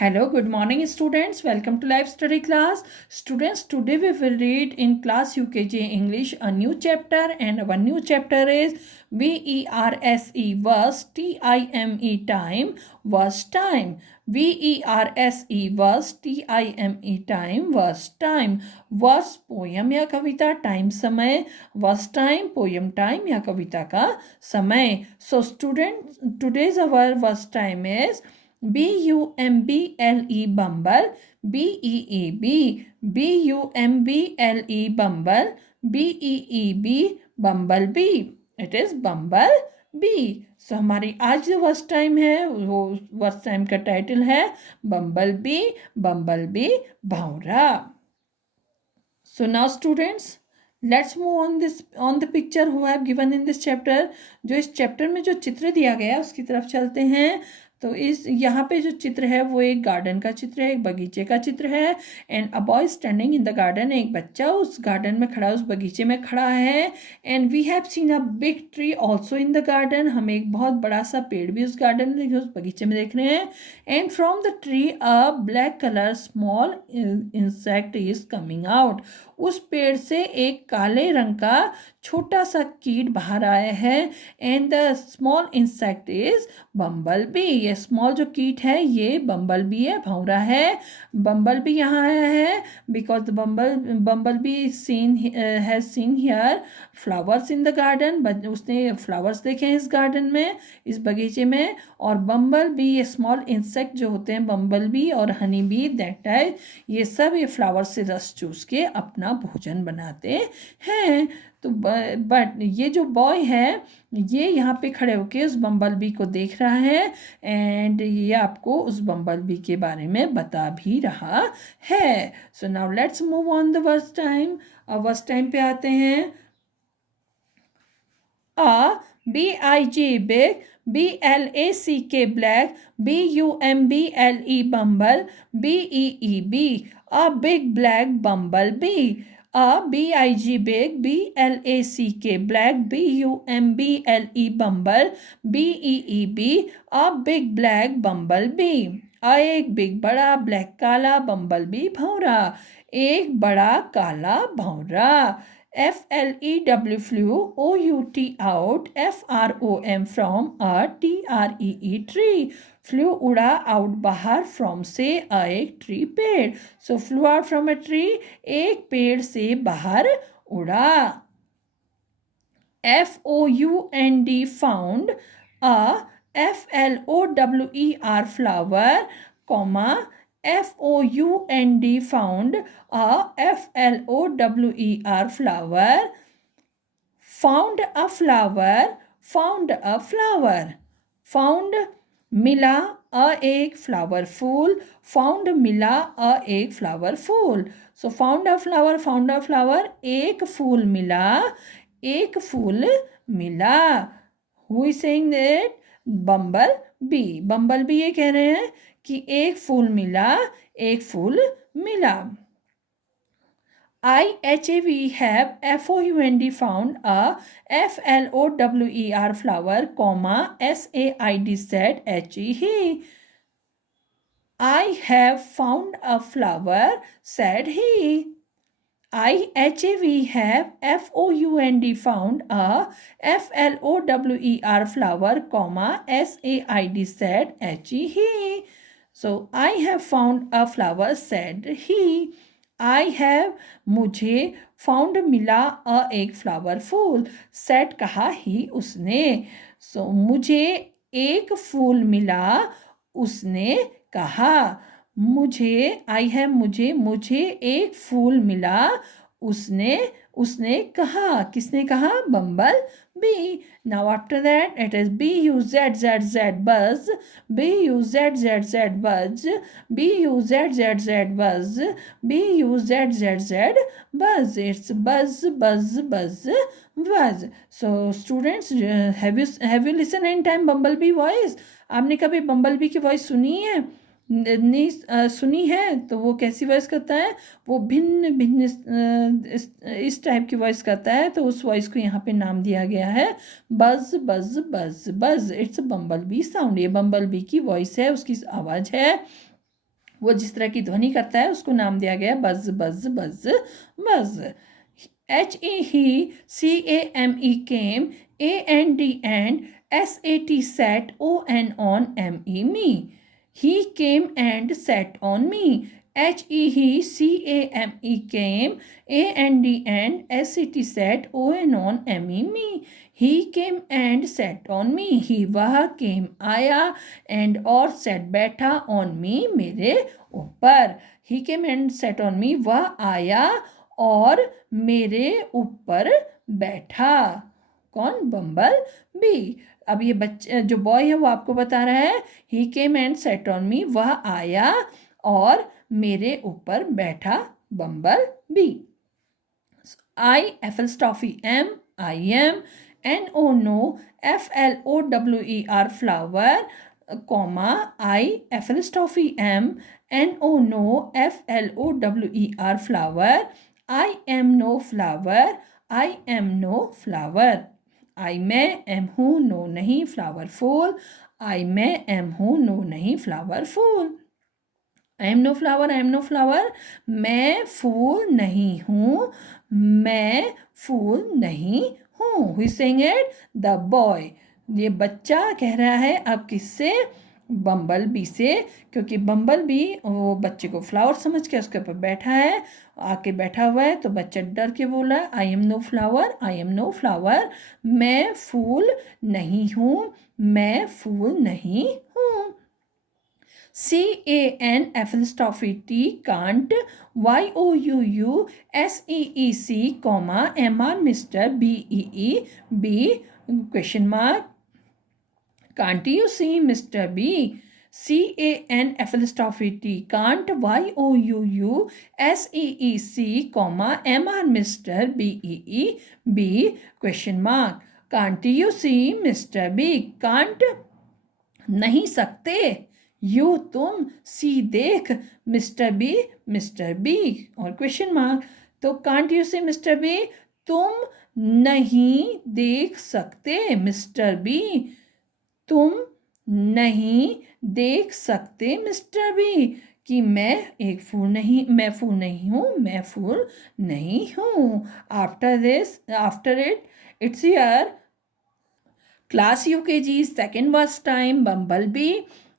Hello, good morning, students. Welcome to Live Study class. Students, today we will read in class UKG English a new chapter, and our new chapter is VERSE verse TIME time verse time. VERSE verse TIME time verse time. Verse poem या कविता, time समय, verse time poem time या कविता का समय. So student, today's our verse time is BUMBLE Bumble, BEEB, BUMBLE Bumble, BEEB Bumblebee. It is Bumblebee. सो हमारी आज जो वर्स टाइम है वो वर्स टाइम का टाइटल है बम्बल बी भौरा. So now students, let's move on the picture who I have given in this chapter. जो इस चैप्टर में जो चित्र दिया गया है उसकी तरफ चलते हैं. तो इस यहाँ पे जो चित्र है वो एक गार्डन का चित्र है, एक बगीचे का चित्र है. And a boy standing in the garden, एक बच्चा उस गार्डन में खड़ा, उस बगीचे में खड़ा है. And we have seen a big tree also in the garden, हम एक बहुत बड़ा सा पेड़ भी उस गार्डन में, उस बगीचे में देख रहे हैं. And from the tree a black colour small insect is coming out, उस पेड़ से एक काले रंग का छोटा सा कीट बाहर आया है. And the small insect is bumble bee, ये स्मॉल जो कीट है ये बम्बल बी है, भौरा है. बम्बल बी यहाँ आया है because bumble be seen has seen here flowers in the garden, उसने फ्लावर्स देखे हैं इस गार्डन में, इस बगीचे में. और बम्बल बी, ये स्मॉल इंसेक्ट जो होते हैं बम्बल बी और हनी बी, दैट टाइप, ये सब ये फ्लावर से रस चूस के अपना भोजन बनाते हैं. तो बट ये जो बॉय है ये यहाँ पे खड़े होके उस बम्बल बी को देख रहा है. एंड ये आपको उस बम्बल बी के बारे में बता भी रहा है. So now let's move on the verse time. अब वर्स टाइम पे आते हैं. BIG big, BLACK black, BUMBLE bumble, BEEB, a big black bumblebee. A BIG big, BLACK black, BUMBLE bumble, BEEB, a big black bumblebee. एक big बड़ा black काला बम्बल B भौरा, एक बड़ा काला भौरा. FLEW flew, OUT out, FROM from, a TREE tree. Flew उड़ा, out बाहर, from से एक ट्री पेड़. So flew out from a tree, एक पेड़ से बाहर उड़ा. FOUND found, a FLOWER flower, comma, FOUND found, a FLOWER flower. Found a flower, found a flower. Found मिला a एक फ्लावर फूल, फाउंड मिला a एक फ्लावर फूल. सो फाउंड अ फ्लावर, एक फूल मिला, एक फूल मिला. Who is saying that? Bumble bee ये कह रहे हैं कि एक फूल मिला, एक फूल मिला. IHAV have FOUND found a FLOWER flower, comma, SAID said HE. I have found a flower, said he. IHAV have FOUND found a FLOWER flower, comma, SAID said HE. So I have found a flower, said he. I have, मुझे, found मिला, अ एक flower फूल, set कहा ही उसने. सो मुझे एक फूल मिला, उसने कहा. मुझे, आई हैव, मुझे एक फूल मिला, उसने कहा. किसने कहा? बम्बल B. Now after that it is BUZZZ buzz, BUZZZ buzz, BUZZZ buzz, BUZZZ buzz. It's buzz, buzz, buzz, buzz. So students, have you listened in time bumblebee voice? आपने कभी बम्बलबी की वॉइस सुनी है? नहीं सुनी है तो वो कैसी वॉइस करता है? वो भिन्न भिन्न इस टाइप की वॉइस करता है. तो उस वॉइस को यहाँ पे नाम दिया गया है बज बज बज बज. It's bumble B sound. ये बम्बल बी की वॉइस है, उसकी आवाज़ है. वो जिस तरह की ध्वनि करता है उसको नाम दिया गया बज बज बज बज। HE, CAME came, and SAT sat, ON me. He came and sat on me. HECAME came, and SAT sat, ON me. He came and sat on me. He वह came आया and और sat बैठा on me मेरे ऊपर। He came and sat on me, वह आया और मेरे ऊपर बैठा। कौन? बम्बल बी। अब ये बच्चे जो बॉय है वो आपको बता रहा है he came and sat on me, वह आया और मेरे ऊपर बैठा, bumble bee. I F M I am, no FLOWER flower, comma I F M no FLOWER flower, I am no flower, I am no flower। I मैं am हूँ, no नहीं, flower फूल। I मैं am हूँ, no नहीं, flower फूल। I am no flower, I am no flower, मैं फूल नहीं हूँ, मैं फूल नहीं हूँ। Who is saying it? The boy. ये बच्चा कह रहा है अब किससे? बम्बल बी से, क्योंकि बम्बल बी वो बच्चे को फ्लावर समझ के उसके ऊपर बैठा है, आके बैठा हुआ है, तो बच्चा डर के बोला I am no flower, I am no flower, मैं फूल नहीं हूँ, मैं फूल नहीं हूँ। CAN'T can't, YOUUSEEC, comma MR Mr. BEE question mark, can't you see Mr. B? CAN'T can't, YOUUSEEC, comma MR Mr. BEE question mark, can't you see Mr. B? Can't नहीं सकते, यू तुम, सी देख, mister B और question mark. तो can't you see mister B, तुम नहीं देख सकते मिस्टर बी, तुम नहीं देख सकते मिस्टर बी, कि मैं एक फूल नहीं, मैं फूल नहीं हूँ, मैं फूल नहीं हूँ। After it's your Class UKG second verse time, Bumblebee.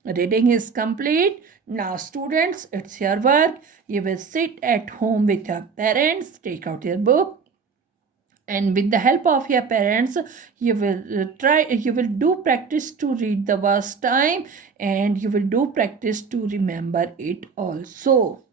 Reading is complete. Now students, it's your work. You will sit at home with your parents, take out your book, and with the help of your parents, you will do practice to read the verse time, and you will do practice to remember it also.